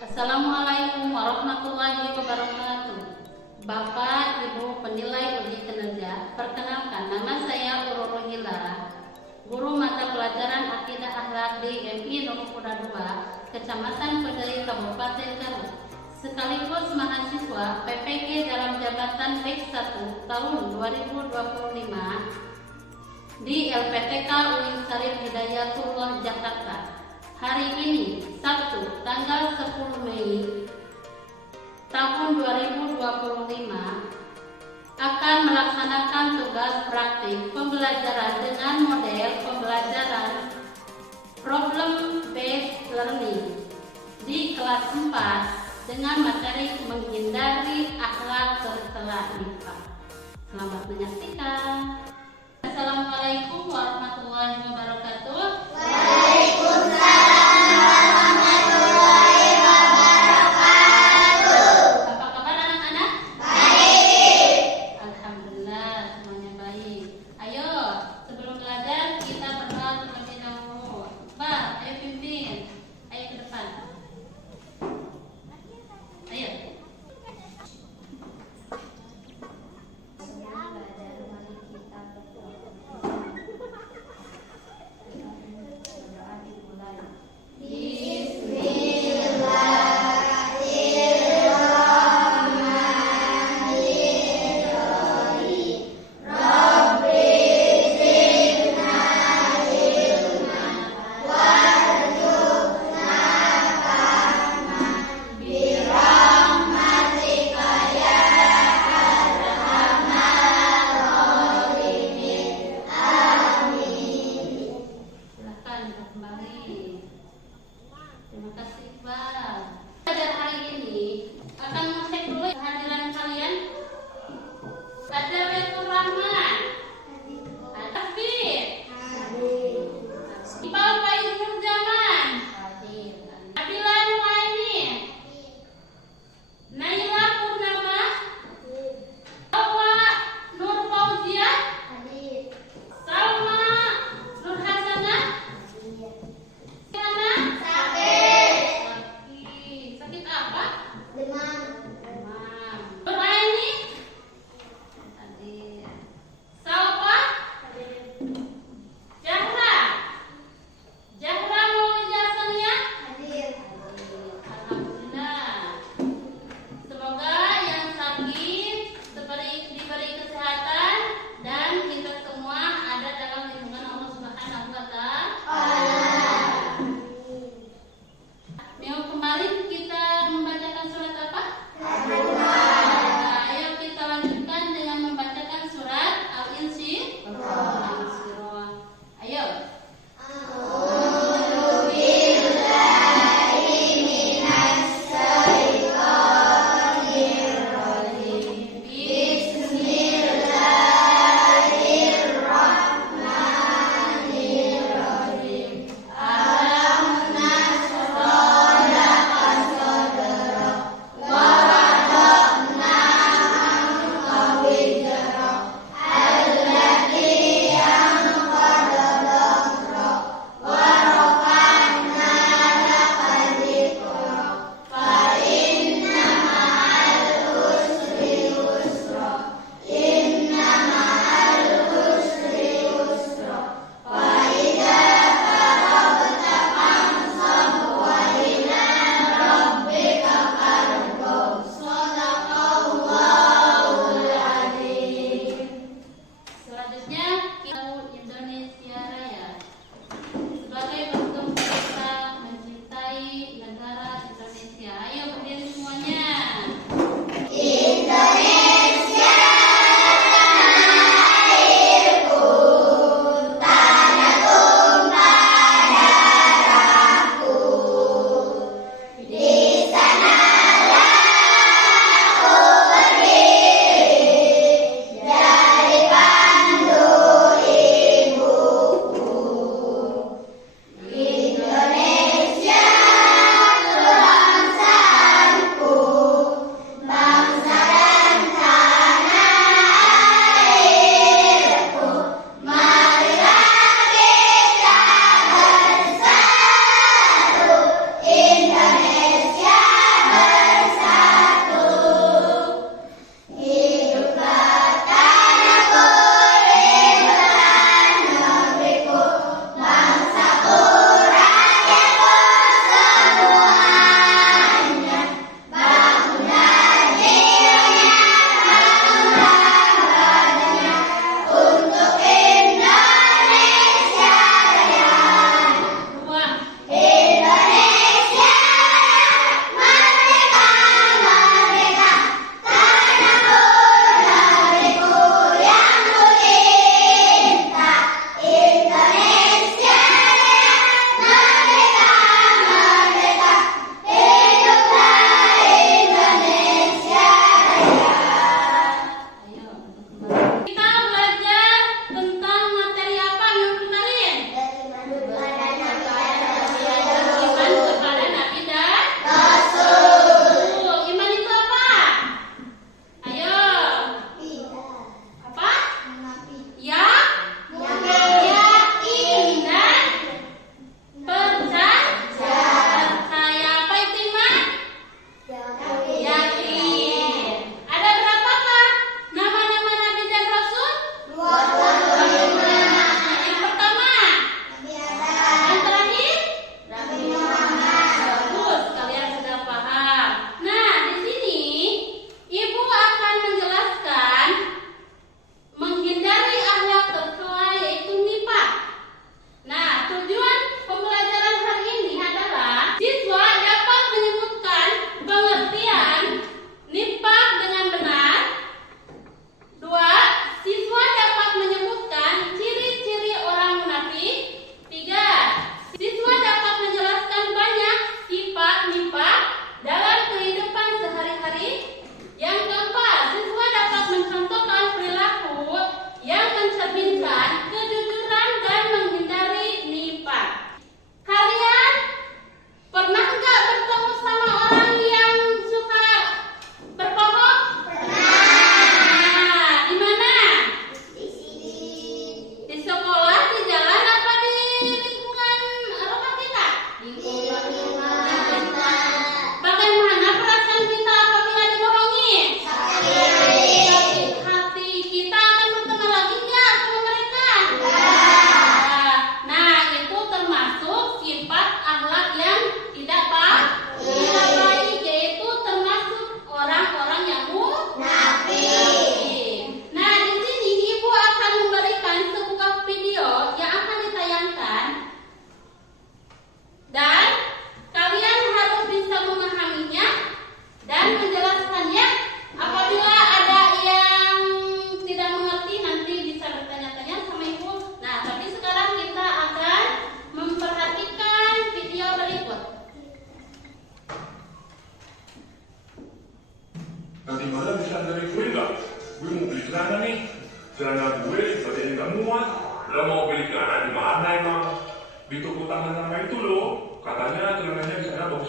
Assalamualaikum warahmatullahi wabarakatuh. Bapak, Ibu penilai uji kinerja, perkenalkan nama saya Ururu Hilara, guru mata pelajaran Akidah Akhlak di MI Nomor 2, Kecamatan Pederi, Kabupaten Garut, sekaligus mahasiswa PPG dalam jabatan Baik 1 tahun 2025 di LPTK Uin Hidayatullah Jakarta. Hari ini, Sabtu, tanggal 10 Mei tahun 2025, akan melaksanakan tugas praktik pembelajaran dengan model pembelajaran Problem Based Learning di kelas 4 dengan materi menghindari akhlak setelah nikah. Selamat menyaksikan. Assalamualaikum warahmatullahi wabarakatuh. Terima kasih, Pak. Pada hari ini akan mengecek dulu kehadiran kalian. Ada Betul Rahman, ada Fit, Iqbal Faizul Zaman, Nabila Nuaimin, Naila Purnama, Hawa Nur Fauzia, Salma Nur Hasanah, Hana,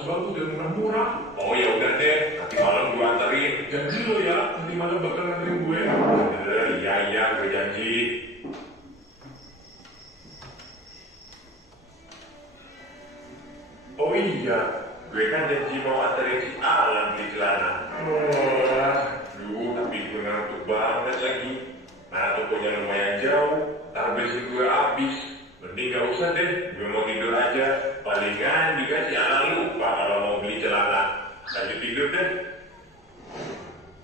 bagus dan murah-murah. Oh ya udah deh, nanti malam gue anterin. Janji lo ya, nanti malam bakal anterin gue. Iya, gue janji. Oh iya, gue kan janji mau anterin si Alan beli celana. Tapi gue ngantuk banget lagi. Nah, tokonya lumayan jauh, bensin gue habis. Mending gak usah deh, gue mau tidur aja. Palingan juga si Alan lupa kalau mau beli celana. Lanjut tidur deh.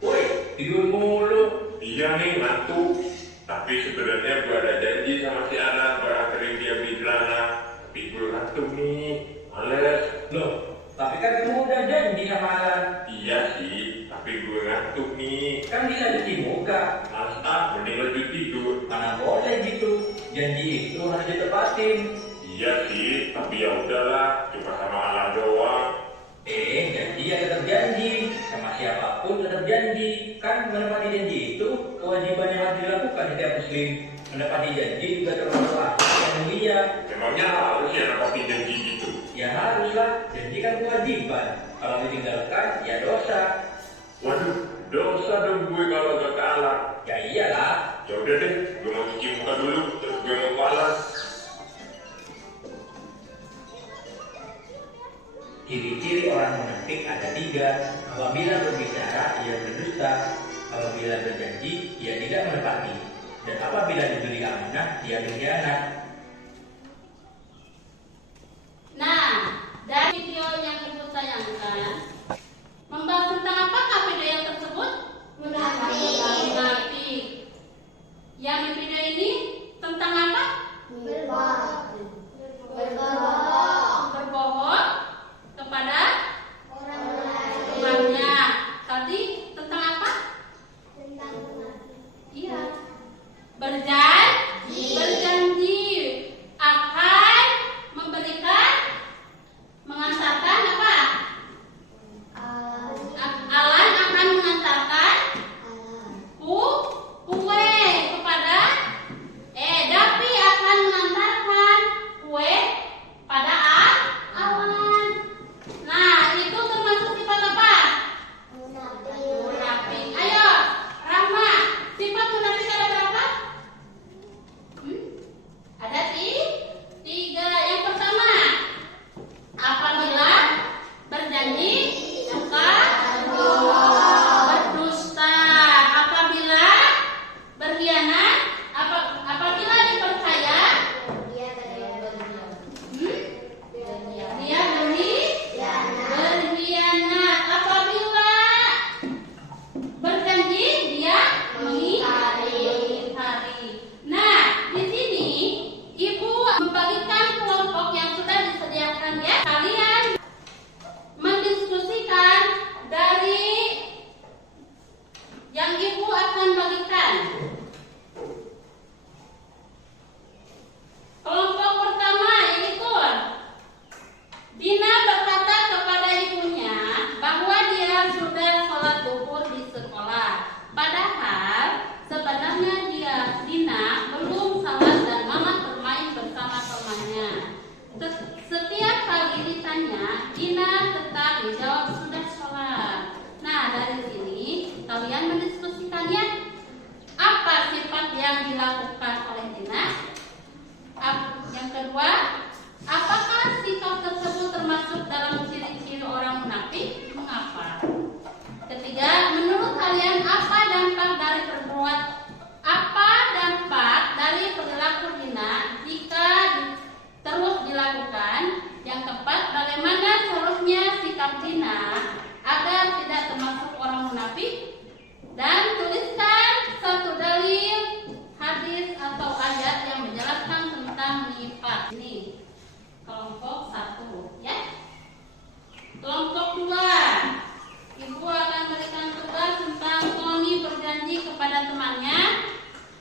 Woi, tidur mulu. Iya nih, ngantuk. Tapi sebenarnya gue ada janji sama si Alan buat anterin dia beli celana. Tapi gue ngantuk nih, males. Loh, tapi kan kamu udah janji sama Alan. Iya sih, tapi gue ngantuk nih. Kan bisa cuci muka. Males mending lanjut tidur. Mana boleh gitu. Janji itu harus ditepatin. Iya sih, tapi ya udahlah, cuma sama Alan doang. Janji ya tetap janji. Sama siapapun tetap janji. Kan menepati janji itu kewajiban yang harus dilakukan setiap muslim. Menepati janji juga termasuk akhlak yang mulia. Memangnya harus ya nepati janji gitu? Ya haruslah, janji kan kewajiban. Kalau ditinggalkan, ya dosa. Waduh, dosa dong gue kalau gak ke Alan. Ya iyalah. Ya udah deh, gue mau cuci muka dulu, terus gue mau ke Alan. Ciri-ciri orang munafik ada 3. Apabila berbicara, ia berdusta. Apabila berjanji, ia tidak menepati. Dan apabila diberi amanah, ia berkhianat. Nah, dari video yang ibu sayangkan, membahas tentang apakah video yang tersebut? Munafik. Yang di video ini tentang apa? Berbohong kepada temannya. Tadi tentang apa? Iya. Berjanji akan memberikan, mengantarkan apa? Alan akan mengantarkan kue kepada Dapi akan mengantarkan kue pada Alan. Nah, itu termasuk sifat apa? Munafik. Ayo, Rahma, sifat munafik ada berapa? Ada 3. Yang pertama, apabila berjanji suka berdusta. Apabila berkhianat, apabila dipercaya dia berkhianat. Apabila berjanji dia mengingkari. Nah, di sini ibu membagikan kelompok yang sudah disediakan ya. Kalian mendiskusikan dari yang ibu akan bagikan. Kelompok pertama yaitu Dina berkata kepada ibunya bahwa dia sudah sholat duhur di sekolah. Padahal sebenarnya Dina belum sholat dan mama bermain bersama temannya. Setiap kali ditanya, Dina tetap menjawab sudah sholat. Nah, dari sini kalian mendiskusikannya. Apa sifat yang dilakukan oleh Dina? Yang kedua, apakah sikap tersebut termasuk dalam ciri-ciri orang munafik? Mengapa? Ketiga, menurut kalian apa dampak dari perilaku Dina jika terus dilakukan? Yang keempat, bagaimana seharusnya sikap Dina agar tidak termasuk orang munafik? Dan tuliskan satu dalil hadis atau ayat yang menjelaskan tentang nifaq. Ini kelompok 1 ya. Kelompok 2, ibu akan berikan tugas tentang Tony berjanji kepada temannya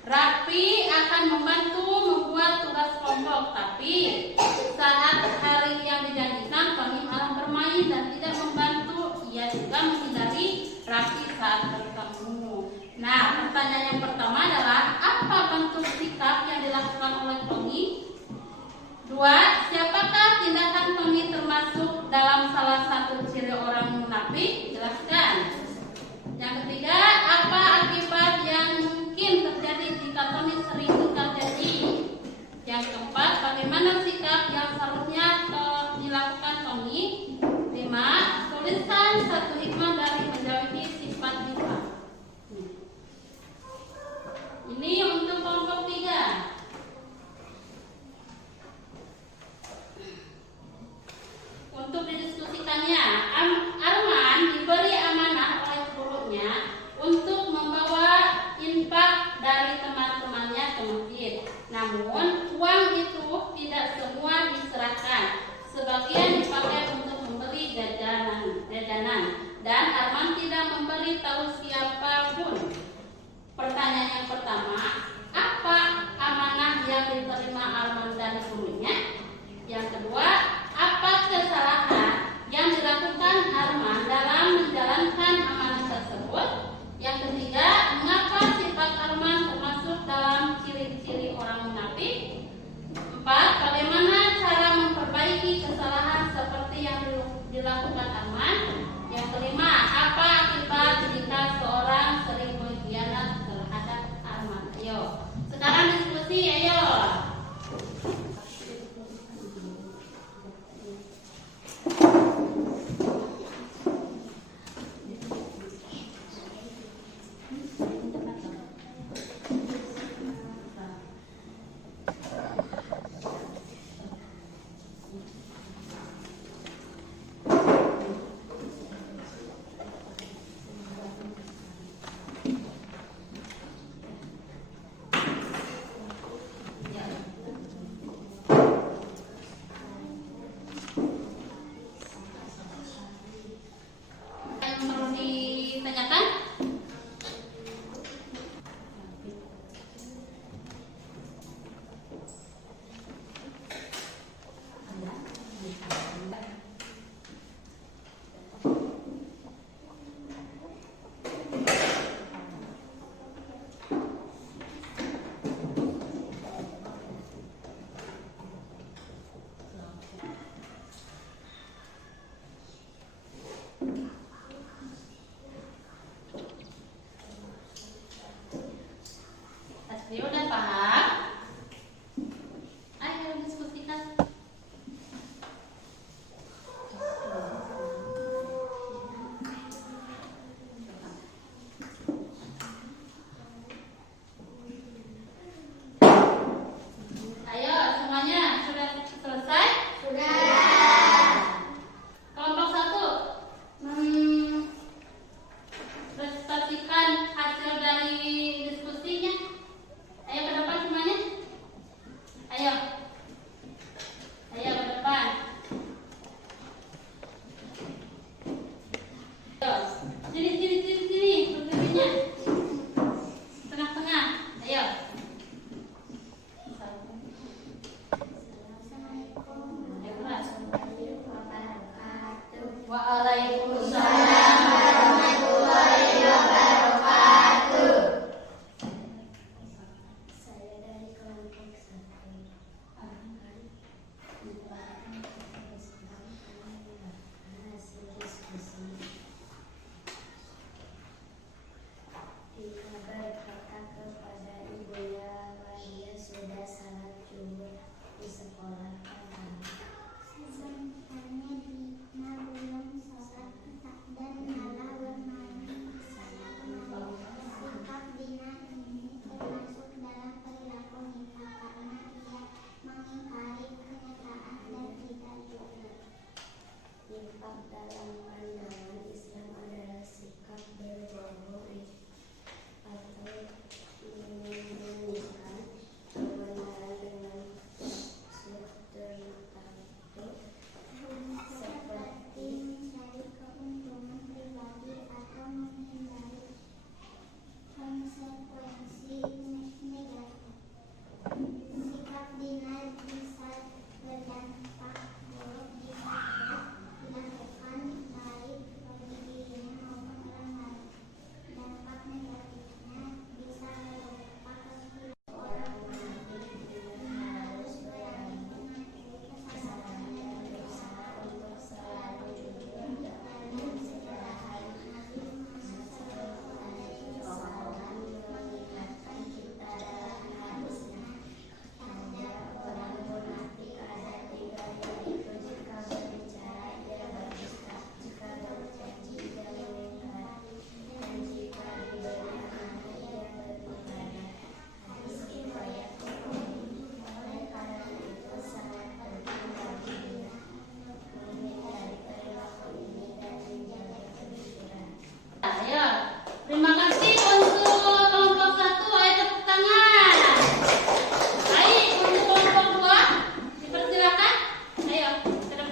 Rapi akan membantu membuat tugas kelompok, tapi saat hari yang dijanjikan Tony malah bermain dan tidak membantu. Ia juga menghindari Rapi saat bertemu. Nah, pertanyaan yang pertama adalah apa bentuk sikap yang dilakukan oleh Tony? 2. Siapakah tindakan Tony termasuk dalam salah satu ciri orang munafik? Jelaskan. Yang ketiga, apa akibat yang mungkin terjadi jika Tony sering ingkar janji? Yang keempat, bagaimana sikap yang seharusnya dilakukan Tony? 5. Tuliskan satu hikmah dari menjauhi sifat riba. Ini untuk kelompok 3. Untuk didiskusikannya, Arman diberi amanah oleh gurunya untuk membawa infak dari teman-temannya ke masjid. Namun, uang itu tidak semua diserahkan.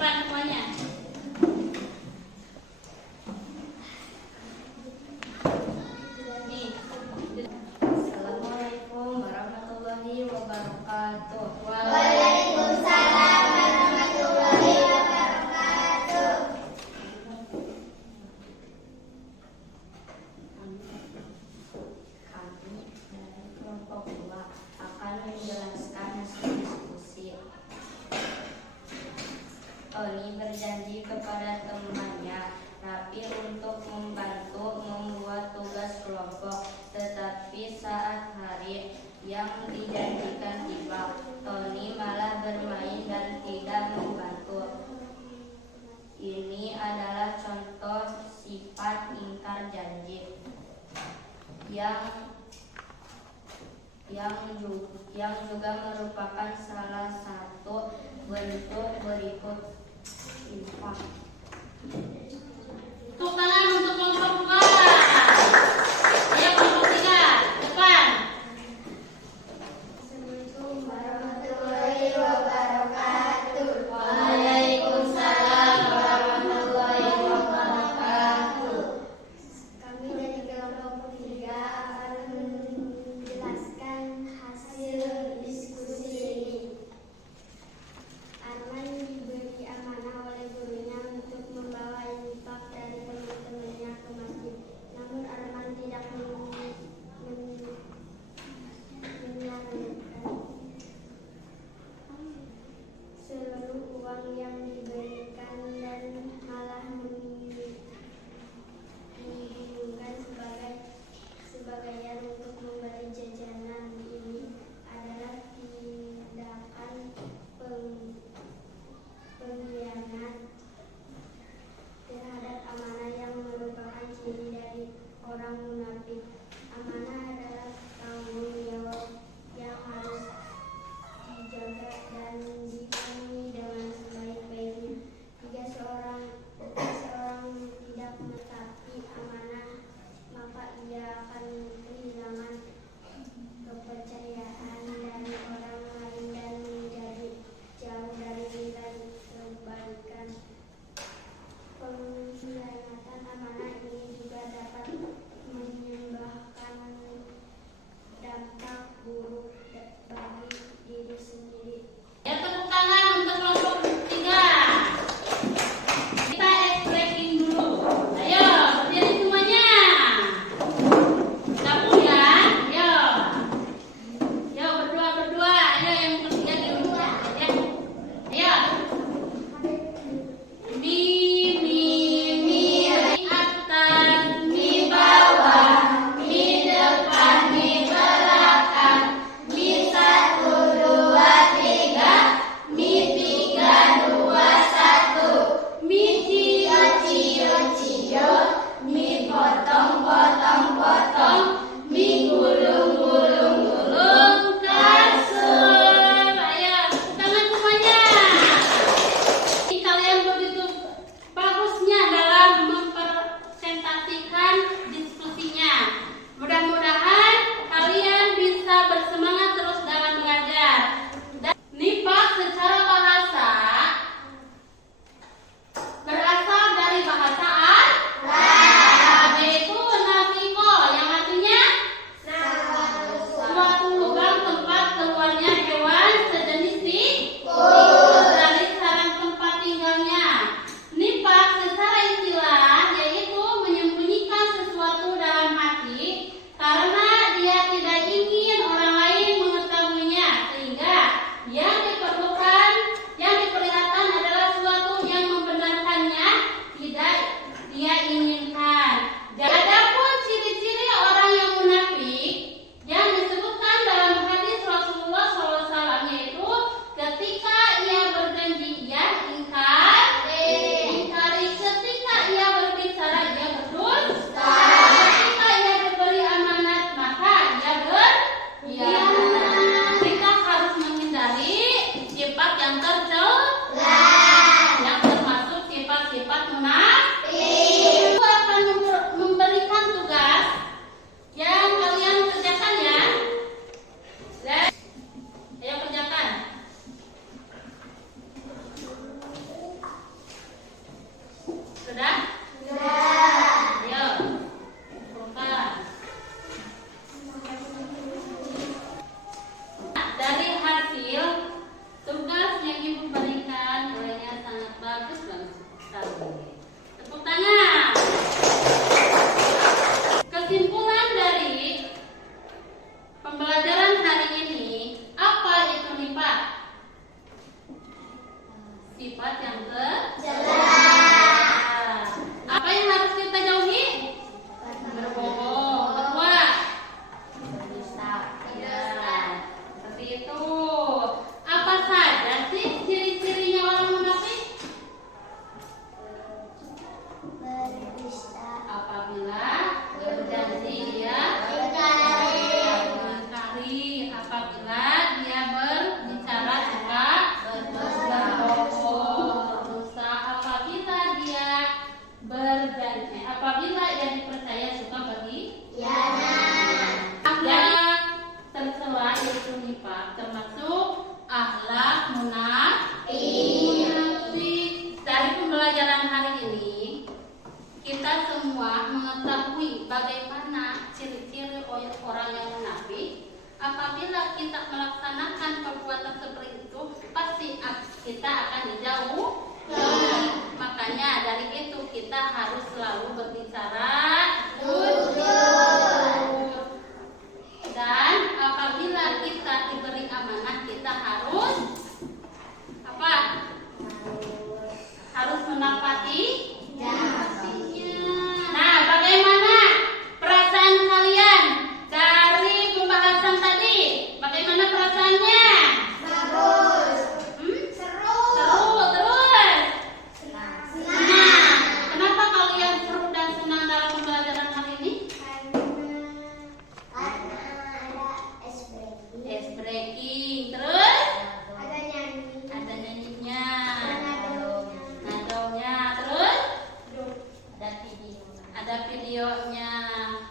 depan semuanya. Nih. Assalamualaikum warahmatullahi wabarakatuh. Waalaikumsalam warahmatullahi wabarakatuh. Kami dari kelompok 2 akan menjelaskan hasil diskusi. Tony berjanji kepada temannya Rapi untuk membantu membuat tugas kelompok, tetapi saat hari yang dijanjikan tiba, Tony malah bermain dan tidak membantu. Ini adalah contoh sifat ingkar janji yang juga merupakan salah satu bentuk berikut infak. Tepuk tangan untuk kelompok 2. Ayo kelompok 3, depan. Assalamualaikum warahmatullahi wabarakatuh. Waalaikumsalam warahmatullahi wabarakatuh. Kami dari kelompok 3 akan menjelaskan hasil diskusi ini. Arman diberi amanah oleh gurunya Dari pembelajaran hari ini, kita semua mengetahui bagaimana ciri-ciri orang yang munafik. Apabila kita melaksanakan perbuatan seperti itu, pasti kita akan dijauh. Makanya dari itu kita harus selalu berbicara jujur. Dan apabila kita diberi amanah, kita harus apa? Harus menepati janjinya. Nah, bagaimana perasaan kalian dari pembahasan tadi? Bagaimana perasaannya? Bagus. Seru. Terus? Senang. Kenapa kalian seru dan senang dalam pembelajaran hari ini? Karena ada ice breaking. Ice breaking. Terus? Ada nyanyi. Ada nyanyinya. Nadaunya. Nadaunya. Terus? Ada videonya.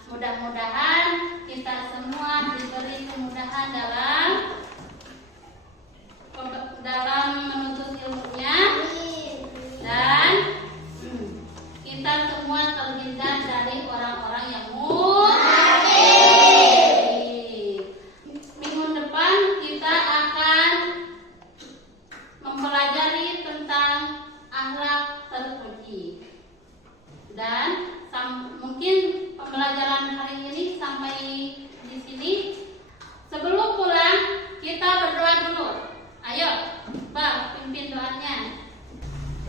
Mudah-mudahan kita semua diberi kemudahan dalam menuntut ilmunya, dan kita semua terhindar dari orang-orang yang munafik. Minggu depan kita akan mempelajari tentang akhlak terpuji. Dan mungkin pembelajaran hari ini sampai di sini. Sebelum pulang, kita berdoa dulu. Ayo, Bang, pimpin doanya.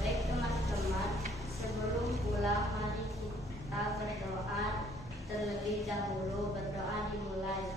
Baik teman-teman, sebelum pulang mari kita berdoa terlebih dahulu. Berdoa dimulai.